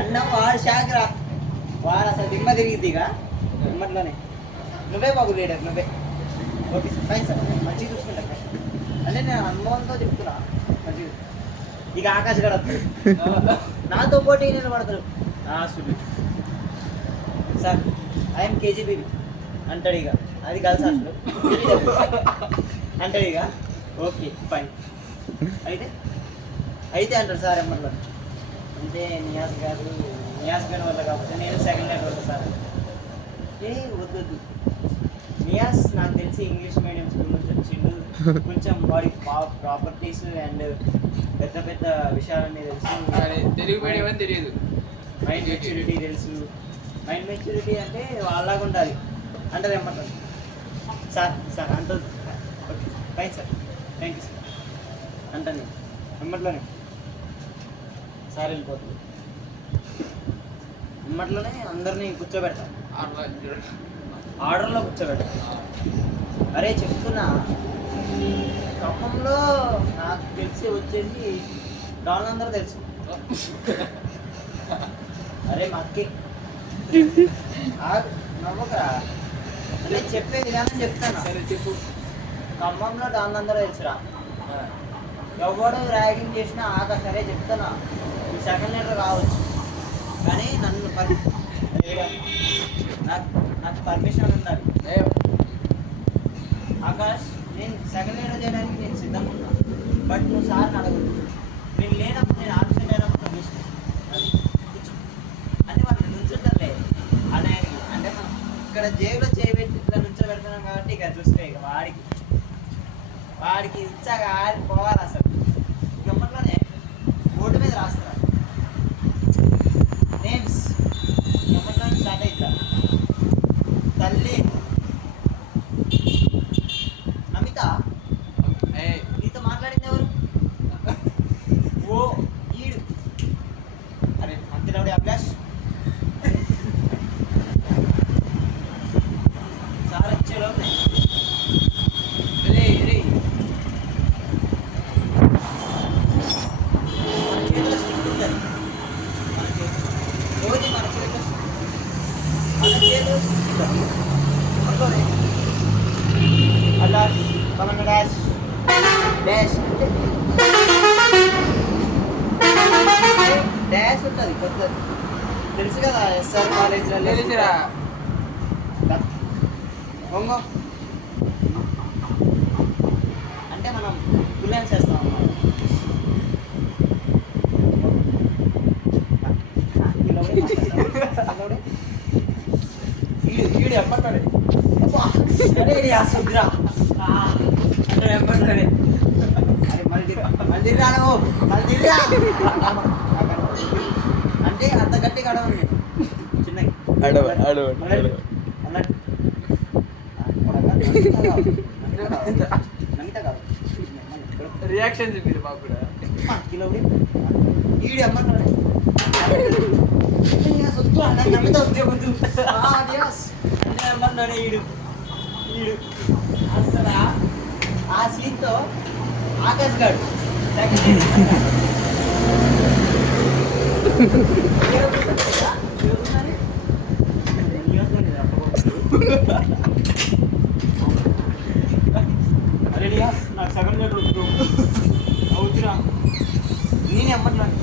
అన్నం వాడు షాక్ రా, వాడు అసలు దిమ్మ తిరిగిద్ది ఇక దిమ్మట్లోనే. నువ్వే బాబు లీడర్, నువ్వే. ఓకే సార్, ఫైన్ సార్, మంచిగా చూసుకుంటా అంటే నేను అనుభవంతో చెప్తున్నా మంచిగా. ఇక ఆకాశ్ గడ నాతో పోటీ నిలబడతాడు. సార్ ఐఎమ్ కేజీబీబీ అంటాడు ఇక, అది గర్ల్స్ హాస్టల్ అంటాడు ఇక. ఓకే ఫైన్, అయితే అయితే అంటాడు సార్ ఎమ్మట్లో. అంటే నియాజ్ గారి వల్ల కాకపోతే నేను సెకండ్ ఇయర్ వల్ల సార్. ఏ వద్దు, నియాజ్ నాకు తెలిసి ఇంగ్లీష్ మీడియం స్కూల్ నుంచి వచ్చిండు, కొంచెం వాడి ప్రాపర్టీస్ అండ్ పెద్ద పెద్ద విషయాలన్నీ తెలుసు. తెలుగు మీడియం అని తెలియదు. మైండ్ మెచ్యూరిటీ తెలుసు. మైండ్ మెచ్యూరిటీ అంటే వాళ్ళలాగా ఉండాలి అంటారు ఏమంటారు సార్. సార్ అంటుంది. Okay fine sir, thank you sir అంటాను ఎమ్మట్లోనే. సార్ వెళ్ళిపోతుంది. ఎమ్మట్లోనే అందరినీ కూర్చోబెడతాను, ఆర్డర్లో కూర్చోబెడతాను. అరే చెప్తున్నా, ఖమ్మంలో నాకు తెలిసి వచ్చేసి వాళ్ళందరూ తెలుసు. అరే మా అక్కి నమ్మకరా, నేను చెప్పే విధానం చెప్తాను. సరే చెప్పు. ఖమ్మంలో వాళ్ళందరూ తెలుసురా. ఎవడు ర్యాగింగ్ చేసినా ఆక సరే చెప్తానా, ఈ సెకండ్ లెటర్ రావచ్చు కానీ నన్ను నాకు పర్మిషన్ ఉండాలి. ఆకాష్, నేను సెకండ్ లెటర్ చేయడానికి నేను సిద్ధంగా ఉన్నా, బట్ నువ్వు సార్ని అడగదు. నేను లేనప్పుడు, నేను ఆప్షన్ లేనప్పుడు నువ్వు చూసుకో అంటే వాళ్ళు నుంచుంటారులే అనే. అంటే మనం ఇక్కడ జేబులో చేయబెట్టి ఇట్లా నుంచోబెడుతున్నాం కాబట్టి ఇక చూస్తే ఇక వాడికి ఇచ్చాక ఆడిపోవాలి అసలు. గమ్మట్లోనే బోర్డు మీద రాస్తారు నేమ్స్. గమ్మట్లోనే స్టార్ట్ అవుతుందా తల్లి నమిత. నీతో మాట్లాడింది ఎవరు? ఓ ఈడు. అరే అంతేనవుడి అభిలాష్. సార్ వచ్చేలోపు డాష్ ఉంటుంది కొత్తది తెలుసు కదా. ఎస్ఆర్ కాలేజ్లో తెలుసురా. ఒంగో అంటే మనం ఫుల్లెన్స్ చేస్తాం అన్నమాట. ఈడు ఎప్పట్లాడే సుద్రా ఎప్పట్లాడే. అరే మళ్ళీ రాను మళ్ళీ రా అంటే అంత గట్టిగా అడవను నేను. చిన్నగా అన్నట్టు నమిత కాదు రియాక్షన్ చెప్పింది మాకు కూడా. ఈడు ఎమ్మట్లాడే నమిత ఉద్యోగం అంటే ఎమ్మట్లాడే ఈడు అసలు ఆ సీన్తో ఆకాశ్ గారు అరే నాకు సగం అవుతురా నేను ఎమ్మట్లాడు